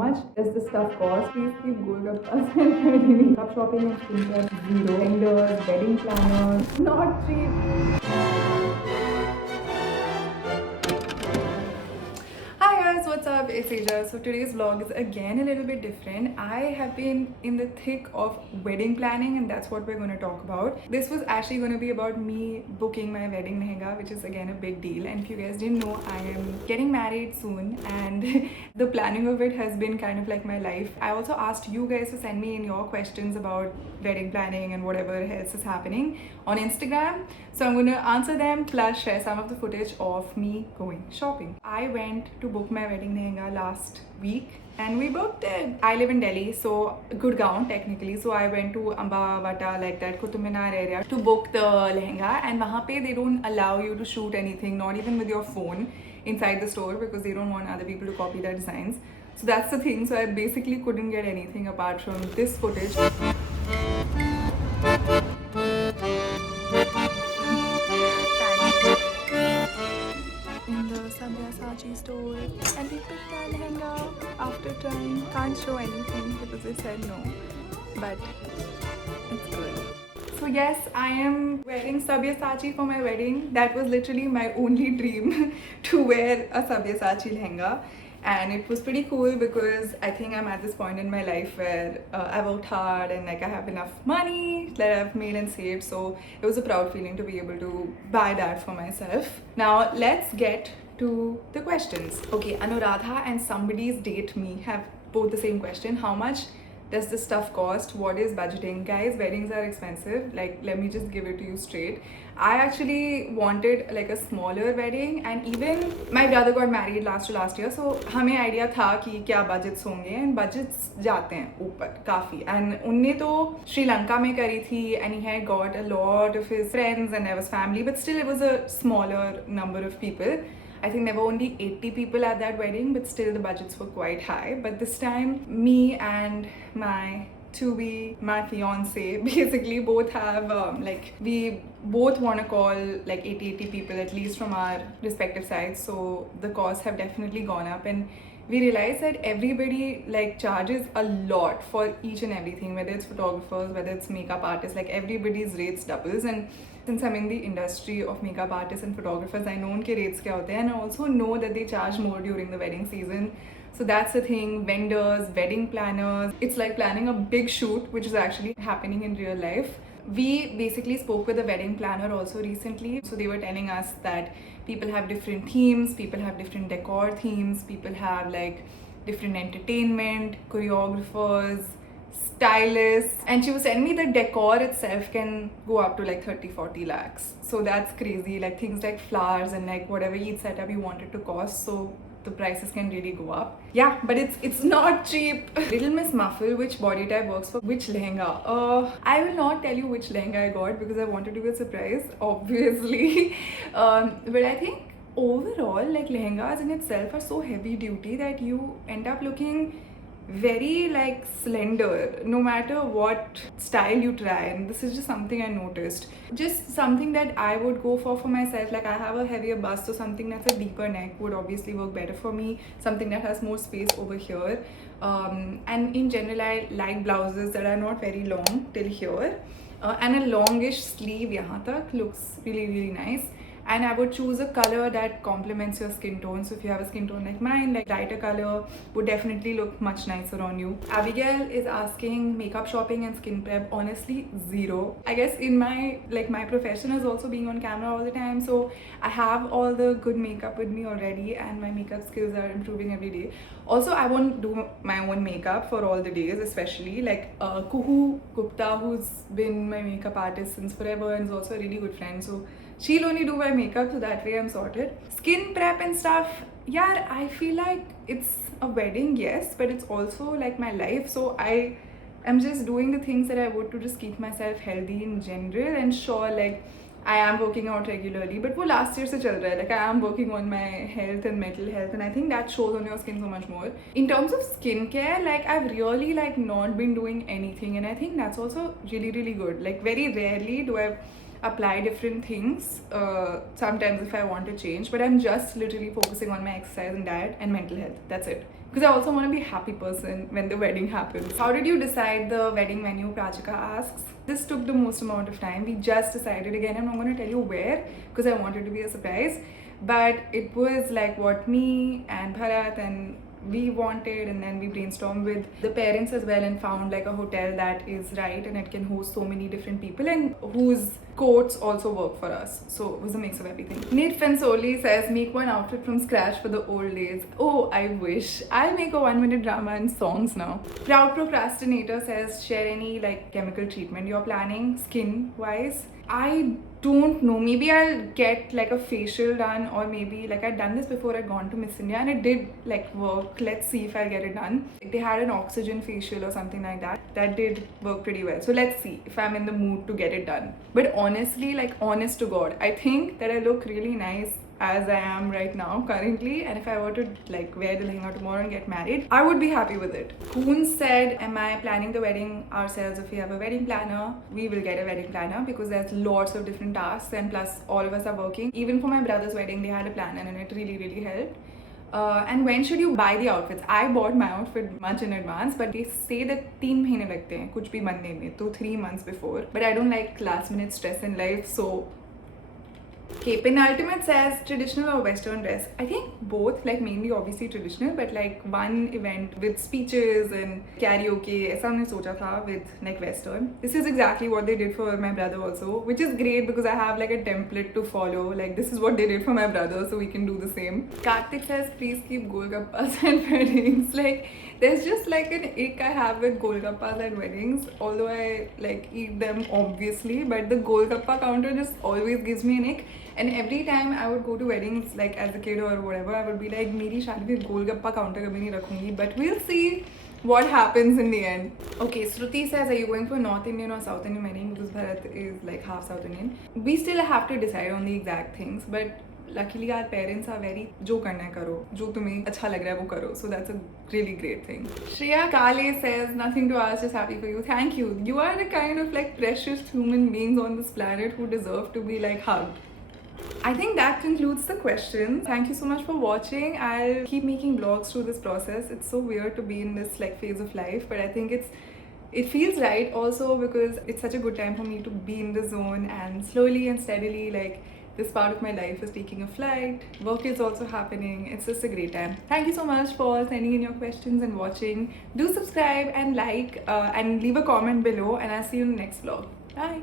much does this stuff cost? Please keep going up us and makeup shopping and skincare zero. Vendors, wedding planners, not cheap. Hi guys, what's up? It's Sejal. So today's vlog is again a little bit different. I have been in the thick of wedding planning and that's what we're going to talk about. This was actually going to be about me booking my wedding lehenga, which is again a big deal. And if you guys didn't know, I am getting married soon and the planning of it has been kind of like my life. I also asked you guys to send me in your questions about wedding planning and whatever else is happening on Instagram. So I'm going to answer them plus share some of the footage of me going shopping. I went to book my wedding lehenga last week and we booked it. I live in Delhi, so Gurgaon technically. So I went to Ambavata, like that Qutub Minar area, to book the lehenga. And wahan pe they don't allow you to shoot anything, not even with your phone, inside the store because they don't want other people to copy their designs. So that's the thing. So I basically couldn't get anything apart from this footage. In the Sabyasachi store and we picked our lehenga after trying. Can't show anything because they said no, but it's good. So yes, I am wearing Sabyasachi for my wedding. That was literally my only dream to wear a Sabyasachi lehenga. And it was pretty cool because I think I'm at this point in my life where I worked hard and like I have enough money that I've made and saved. So it was a proud feeling to be able to buy that for myself. Now let's get to the questions. Okay, Anuradha and somebody's date me have both the same question. How much does this stuff cost? What is budgeting? Guys, weddings are expensive. Like, let me just give it to you straight. I actually wanted like a smaller wedding and even my brother got married last year. So हमें idea था कि क्या budgets होंगे and budgets जाते हैं ऊपर काफ़ी. And उनने तो Sri Lanka में करी थी and he had got a lot of his friends and there was family, but still it was a smaller number of people. I think there were only 80 people at that wedding, but still the budgets were quite high. But this time, me and my my fiance, basically both have we both want to call like 80 people at least from our respective sides. So the costs have definitely gone up and we realized that everybody like charges a lot for each and everything, whether it's photographers, whether it's makeup artists, like everybody's rates doubles. And since I'm in the industry of makeup artists and photographers, I know unke rates kya hote hain, and I also know that they charge more during the wedding season. So that's the thing. Vendors, wedding planners, it's like planning a big shoot, which is actually happening in real life. We basically spoke with a wedding planner also recently. So they were telling us that people have different themes, people have different decor themes, people have like different entertainment, choreographers, stylists. And she was telling me the decor itself can go up to like 30-40 lakhs. So that's crazy. Like things like flowers and like whatever each setup you want it to cost. So the prices can really go up. Yeah, but it's not cheap. Little Miss Muffle, which body type works for which lehenga? I will not tell you which lehenga I got because I wanted to be a surprise, obviously. But I think overall, like lehengas in itself are so heavy duty that you end up looking very like slender no matter what style you try. And this is just something I noticed, just something that I would go for myself. Like I have a heavier bust, so something that's a deeper neck would obviously work better for me, something that has more space over here. And in general I like blouses that are not very long till here, and a longish sleeve yahan tak looks really nice. And I would choose a color that complements your skin tone. So if you have a skin tone like mine, like lighter color would definitely look much nicer on you. Abigail is asking makeup shopping and skin prep. Honestly, zero. I guess in my profession is also being on camera all the time. So I have all the good makeup with me already and my makeup skills are improving every day. Also, I won't do my own makeup for all the days, especially like Kuhu Gupta, who's been my makeup artist since forever and is also a really good friend. So she'll only do my makeup, so that way I'm sorted. Skin prep and stuff, yeah, I feel like it's a wedding, yes, but it's also like my life. So I am just doing the things that I would to just keep myself healthy in general. And sure, like I am working out regularly, but वो last year से चल रहा है. Like I am working on my health and mental health, and I think that shows on your skin so much more. In terms of skincare, like I've really like not been doing anything, and I think that's also really good. Like very rarely do I apply different things sometimes if I want to change, but I'm just literally focusing on my exercise and diet and mental health. That's it. because I also want to be a happy person when the wedding happens. How did you decide the wedding venue? Prachika asks. This took the most amount of time. We just decided. Again, I'm not going to tell you where because I want it to be a surprise. But it was like what me and Bharat and we wanted, and then we brainstormed with the parents as well and found like a hotel that is right and it can host so many different people and whose coats also work for us. So it was a mix of everything. Nate Fensoli says, make one outfit from scratch for the old days. Oh, I wish. I'll make a 1 minute drama and songs now. Proud Procrastinator says, share any like chemical treatment you're planning skin wise. I don't know. Maybe I'll get like a facial done, or maybe like I'd done this before I'd gone to Miss India and it did like work. Let's see if I'll get it done. They had an oxygen facial or something like that. That did work pretty well. So let's see if I'm in the mood to get it done. But honestly, like honest to God, I think that I look really nice as I am right now currently, and if I were to like wear the lehenga tomorrow and get married, I would be happy with it. Poon said, am I planning the wedding ourselves? If we have a wedding planner, we will get a wedding planner because there's lots of different tasks and plus all of us are working. Even for my brother's wedding, they had a planner and it really helped. And when should you buy the outfits? I bought my outfit much in advance, but they say that 3 mahine lagte hain kuch bhi banne mein, so 3 months before. But I don't like last minute stress in life, so okay, Penultimate says traditional or western dress. I think both, like mainly obviously traditional, but like one event with speeches and karaoke, ऐसा हमने सोचा था with like western. This is exactly what they did for my brother also, which is great because I have like a template to follow. Like this is what they did for my brother, so we can do the same. Karthik says, please keep golgappas and weddings. Like there's just like an ick I have with golgappas at weddings, although I like eat them obviously, but the golgappa counter just always gives me an ick. And every time I would go to weddings, like as a kid or whatever, I would be like, मेरी शादी में golgappa counter कभी नहीं रखूंगी. But we'll see what happens in the end. Okay, Shruti says, are you going for North Indian or South Indian wedding? Because Bharat is like half South Indian. We still have to decide on the exact things, but luckily our parents are very जो करना है करो, जो तुम्हें अच्छा लग रहा है वो करो. So that's a really great thing. Shreya Kale says, nothing to ask, just happy for you. Thank you. You are the kind of like precious human beings on this planet who deserve to be like hugged. I think that concludes the questions. Thank you so much for watching. I'll keep making vlogs through this process. It's so weird to be in this like phase of life, but I think it feels right also because it's such a good time for me to be in the zone, and slowly and steadily like this part of my life is taking a flight. Work is also happening. It's just a great time. Thank you so much for sending in your questions and watching. Do subscribe and like and leave a comment below, and I'll see you in the next vlog. Bye.